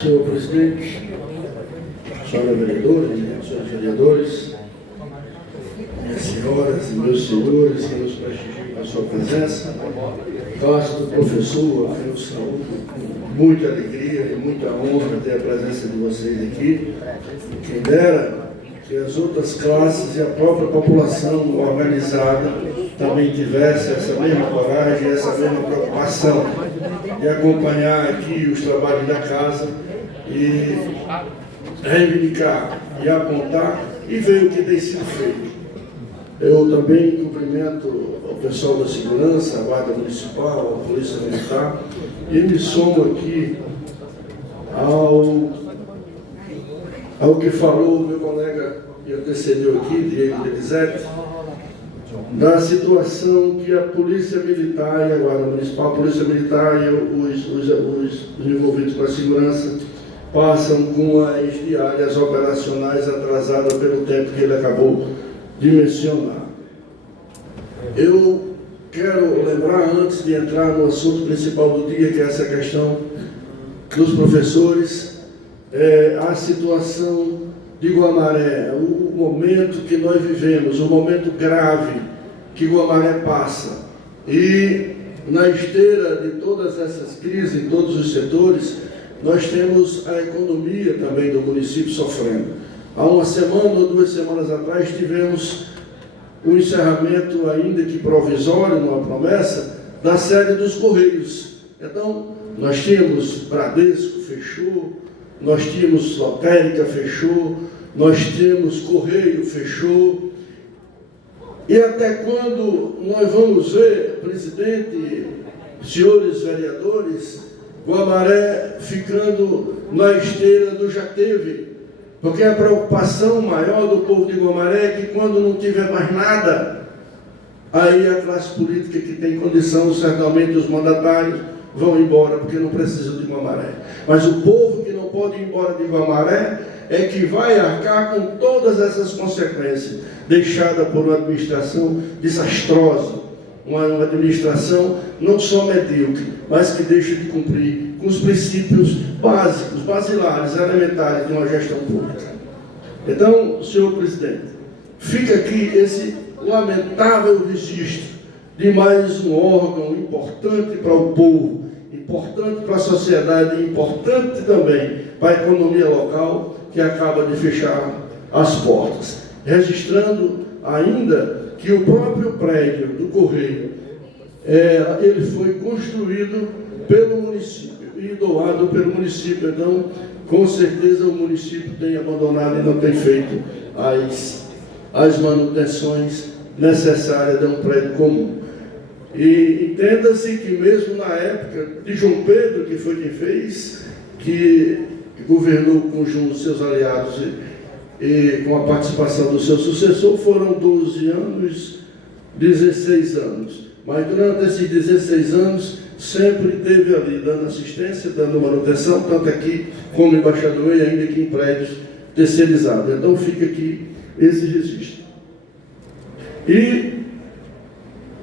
Senhor presidente, senhora vereadora, senhores vereadores, minhas senhoras e meus senhores que nos prestigiam com a sua presença, gosto do professor, eu saúdo com muita alegria e muita honra ter a presença de vocês aqui. Quem dera que as outras classes e a própria população organizada também tivesse essa mesma coragem, essa mesma preocupação de acompanhar aqui os trabalhos da casa e reivindicar e apontar e ver o que tem sido feito. Eu também cumprimento o pessoal da segurança, a Guarda Municipal, a Polícia Militar, e me somo aqui ao que falou o meu colega que antecedeu aqui, Diego Delizete, da situação que a Polícia Militar e a Guarda Municipal, a Polícia Militar e os envolvidos com a segurança passam com as diárias operacionais atrasadas pelo tempo que ele acabou de mencionar. Eu quero lembrar, antes de entrar no assunto principal do dia, que é essa questão dos professores, a situação de Guamaré, o momento que nós vivemos, o momento grave que Guamaré passa. E na esteira de todas essas crises, em todos os setores, nós temos a economia também do município sofrendo. Há uma semana ou 2 semanas atrás tivemos o encerramento, ainda que provisório, numa promessa, da sede dos Correios. Então, nós tínhamos Bradesco, fechou, nós tínhamos Lotérica, fechou, nós temos Correio, fechou. E até quando nós vamos ver, presidente, senhores vereadores, Guamaré ficando na esteira do já teve? Porque a preocupação maior do povo de Guamaré é que quando não tiver mais nada, aí a classe política que tem condição, certamente os mandatários, vão embora, porque não precisam de Guamaré. Mas o povo que não pode ir embora de Guamaré é que vai arcar com todas essas consequências, deixada por uma administração desastrosa, uma administração não só medíocre, mas que deixa de cumprir com os princípios básicos, basilares, elementares de uma gestão pública. Então, senhor presidente, fica aqui esse lamentável registro de mais um órgão importante para o povo, importante para a sociedade, importante também para a economia local, que acaba de fechar as portas, registrando ainda que o próprio prédio do Correio, ele foi construído pelo município e doado pelo município. Então, com certeza o município tem abandonado e não tem feito as manutenções necessárias de um prédio comum. E entenda-se que mesmo na época de João Pedro, que foi quem fez, que governou conjunto dos seus aliados e com a participação do seu sucessor, foram 12 anos, 16 anos. Mas durante esses 16 anos, sempre teve ali, dando assistência, dando manutenção, tanto aqui como embaixador e ainda aqui em prédios terceirizados. Então fica aqui esse registro. E,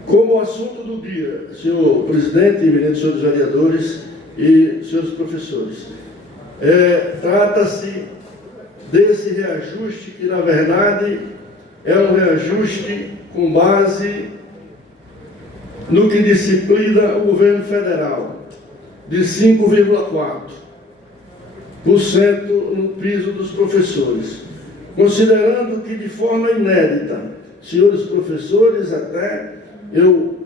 como assunto do dia, senhor presidente, eminentes senhores vereadores e senhores professores, trata-se desse reajuste que, na verdade, é um reajuste com base no que disciplina o governo federal, de 5,4% no piso dos professores. Considerando que, de forma inédita, senhores professores, até eu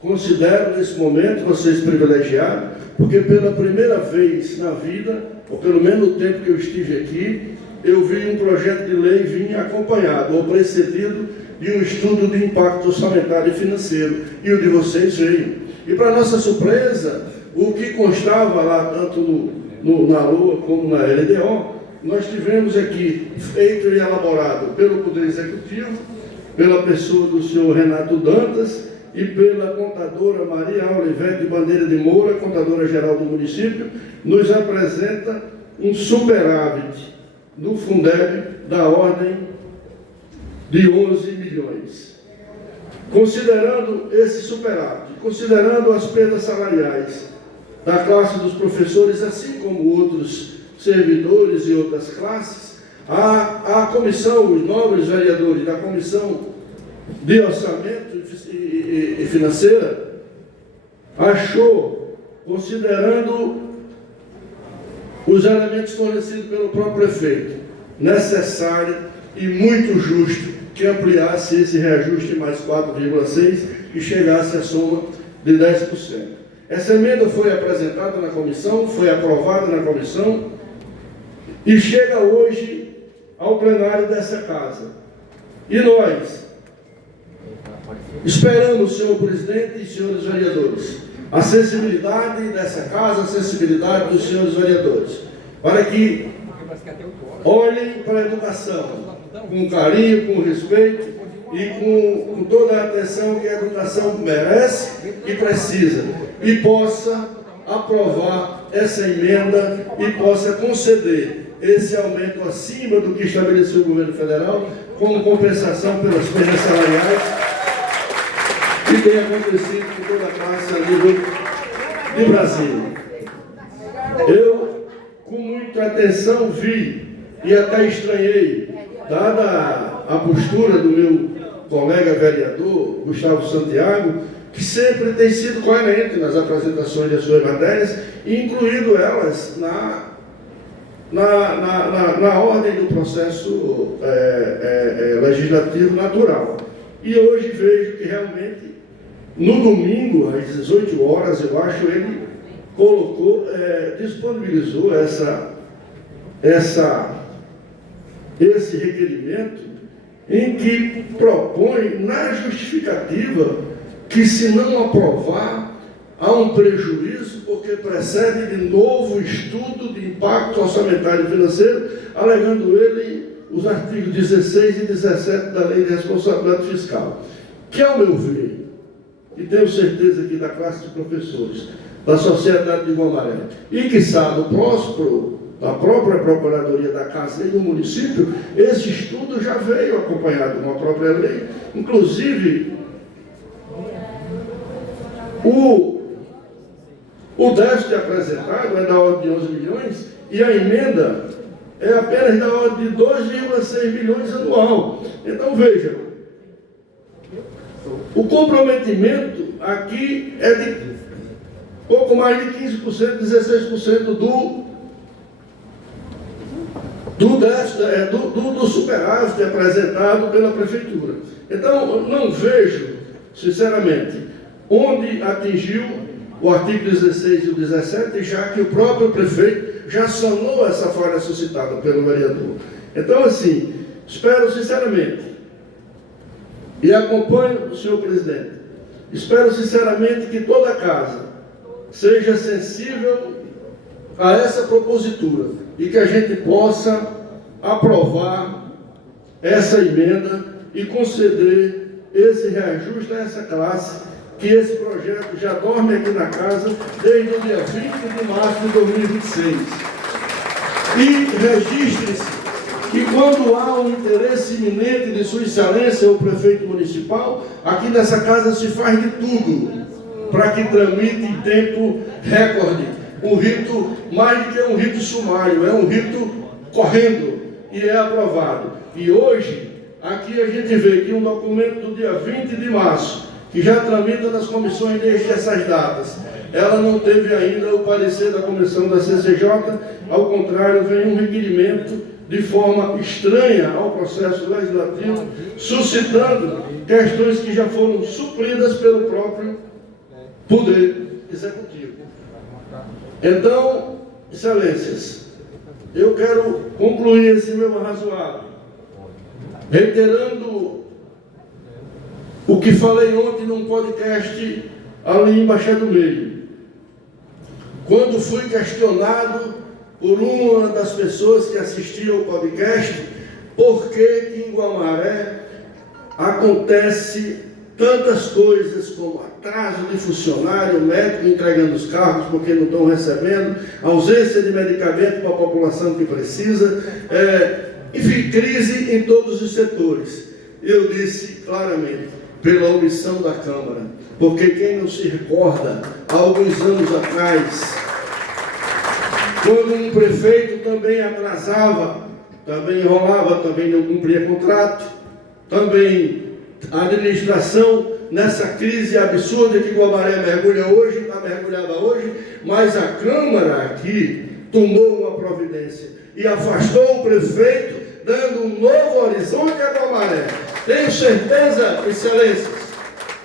considero nesse momento vocês privilegiados, porque pela primeira vez na vida, ou pelo menos no tempo que eu estive aqui, eu vi um projeto de lei vir acompanhado ou precedido de um estudo de impacto orçamentário e financeiro, e o de vocês veio. E, para nossa surpresa, o que constava lá, tanto na LOA como na LDO, nós tivemos aqui, feito e elaborado pelo Poder Executivo, pela pessoa do senhor Renato Dantas e pela contadora Maria Olivete Bandeira de Moura, contadora geral do município, nos apresenta um superávit no Fundeb da ordem de 11 milhões. Considerando esse superávit, considerando as perdas salariais da classe dos professores, assim como outros servidores e outras classes, a comissão, os nobres vereadores da Comissão de Orçamento e Financeira, achou, considerando os elementos fornecidos pelo próprio prefeito, necessário e muito justo que ampliasse esse reajuste mais 4,6% e chegasse à soma de 10%. Essa emenda foi apresentada na comissão, foi aprovada na comissão e chega hoje ao plenário dessa casa. E nós esperamos, senhor presidente e senhores vereadores, a sensibilidade dessa casa, a sensibilidade dos senhores vereadores, para que olhem para a educação com carinho, com respeito e com toda a atenção que a educação merece e precisa, e possa aprovar essa emenda e possa conceder esse aumento acima do que estabeleceu o governo federal, como compensação pelas perdas salariais que tem acontecido com toda a classe a nível de Brasília. Eu, com muita atenção, vi e até estranhei, dada a postura do meu colega vereador, Gustavo Santiago, que sempre tem sido coerente nas apresentações das suas matérias, incluindo elas na ordem do processo legislativo natural. E hoje vejo que realmente, no domingo, às 18 horas, eu acho, ele colocou, disponibilizou esse requerimento em que propõe, na justificativa, que se não aprovar, há um prejuízo, porque precede de novo estudo de impacto orçamentário e financeiro, alegando ele os artigos 16 e 17 da Lei de Responsabilidade Fiscal, que, ao meu ver, e tenho certeza que da classe de professores, da sociedade de Guamaré, e que sabe, da própria Procuradoria da Casa e do município, esse estudo já veio acompanhado com a própria lei. Inclusive, o déficit apresentado é da ordem de 11 milhões e a emenda é apenas da ordem de 2,6 milhões anual. Então, vejam, o comprometimento aqui é de pouco mais de 15%, 16% do superávit apresentado pela Prefeitura. Então, eu não vejo, sinceramente, onde atingiu o artigo 16 e o 17, já que o próprio prefeito já sanou essa falha suscitada pelo vereador. Então, assim, espero sinceramente, e acompanho o senhor presidente, espero sinceramente que toda a casa seja sensível a essa propositura e que a gente possa aprovar essa emenda e conceder esse reajuste a essa classe, que esse projeto já dorme aqui na casa desde o dia 20 de março de 2026. E registre-se que quando há um interesse iminente de Sua Excelência, o prefeito municipal, aqui nessa casa se faz de tudo para que tramite em tempo recorde. Um rito, mais do que um rito sumário, é um rito correndo e é aprovado. E hoje, aqui a gente vê que um documento do dia 20 de março, que já tramita nas comissões desde essas datas, ela não teve ainda o parecer da comissão da CCJ, ao contrário, vem um requerimento de forma estranha ao processo legislativo, suscitando questões que já foram supridas pelo próprio Poder Executivo. Então, Excelências, eu quero concluir esse meu arrazoado, reiterando o que falei ontem num podcast ali em Baixada do Meio, quando fui questionado por uma das pessoas que assistiam ao podcast por que em Guamaré acontece tantas coisas como atraso de funcionário, médico entregando os carros porque não estão recebendo, ausência de medicamento para a população que precisa, enfim, crise em todos os setores. Eu disse claramente, pela omissão da Câmara, porque quem não se recorda, há alguns anos atrás, Quando um prefeito também atrasava, também enrolava, também não cumpria contrato, também a administração nessa crise absurda que Guamaré mergulha hoje, está mergulhada hoje, mas a Câmara aqui tomou uma providência e afastou o prefeito, dando um novo horizonte a Guamaré. Tenho certeza, excelências,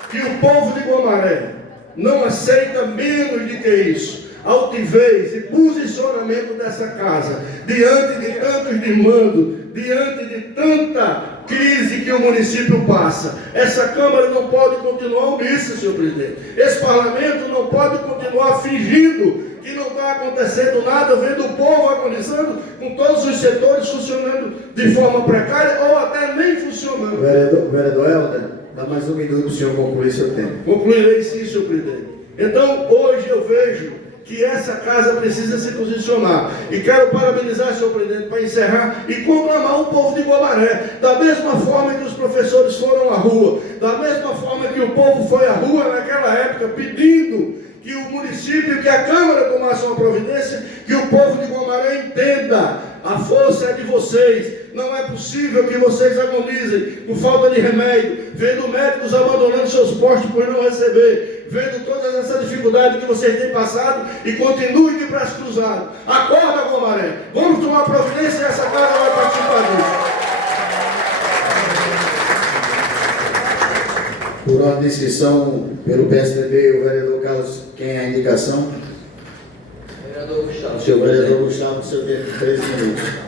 que o povo de Guamaré não aceita menos do que isso. Altivez e posicionamento dessa casa, diante de tantos desmandos, diante de tanta crise que o município passa. Essa Câmara não pode continuar omissa, senhor presidente. Esse parlamento não pode continuar fingindo que não está acontecendo nada, vendo o povo agonizando, com todos os setores funcionando de forma precária ou até nem funcionando. Vereador Helder, dá mais um minuto para o senhor concluir seu tempo. Concluirei sim, senhor presidente. Então, hoje eu vejo que essa casa precisa se posicionar. E quero parabenizar, senhor presidente, para encerrar e conclamar o povo de Guamaré. Da mesma forma que os professores foram à rua, da mesma forma que o povo foi à rua naquela época, pedindo que o município, que a Câmara tomasse uma providência, que o povo de Guamaré entenda: a força é de vocês. Não é possível que vocês agonizem por falta de remédio, vendo médicos abandonando seus postos por não receber, vendo todas essas dificuldades que vocês têm passado e continuem de braço cruzado. Acorda, Guamaré, vamos tomar providência e essa casa vai participar disso. Por ordem de inscrição, pelo PSDB, o vereador Carlos, quem é a indicação? Vereador Gustavo. Senhor vereador Gustavo, seu tempo de 13 minutos.